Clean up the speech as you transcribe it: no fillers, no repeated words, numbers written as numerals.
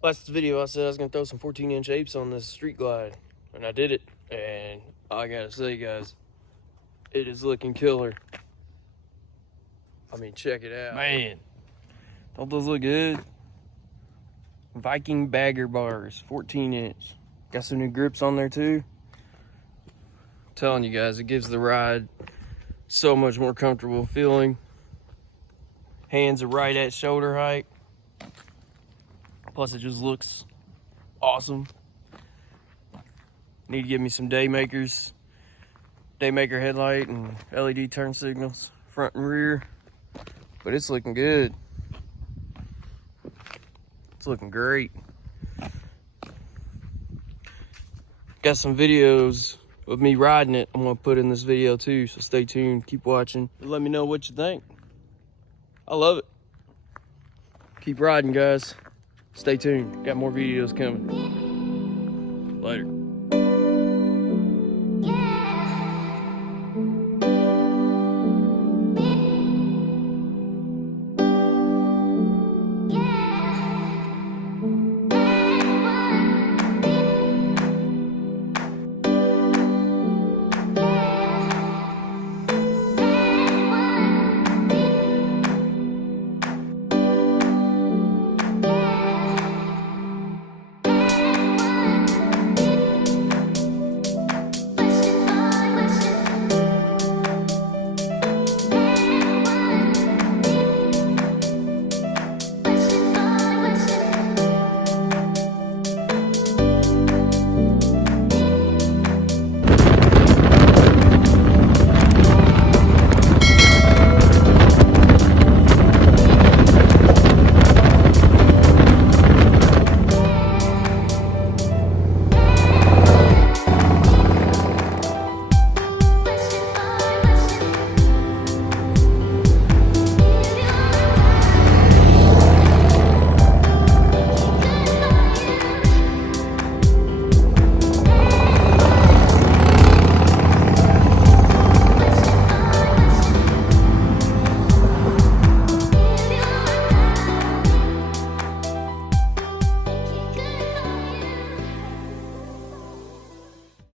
Last video I said I was gonna throw some 14-inch Apes on this Streetglide, and I did it. And I gotta say, guys, it is looking killer. I mean, check it out, man. Don't those look good? Viking bagger bars, 14-inch. Got some new grips on there too. I'm telling you guys, it gives the ride so much more comfortable feeling. Hands are right at shoulder height. Plus, it just looks awesome. Need to get me some daymaker headlight and LED turn signals, front and rear. But it's looking good. It's looking great. Got some videos of me riding it I'm gonna put in this video too, so stay tuned, keep watching. Let me know what you think. I love it. Keep riding, guys. Stay tuned. Got more videos coming. Later.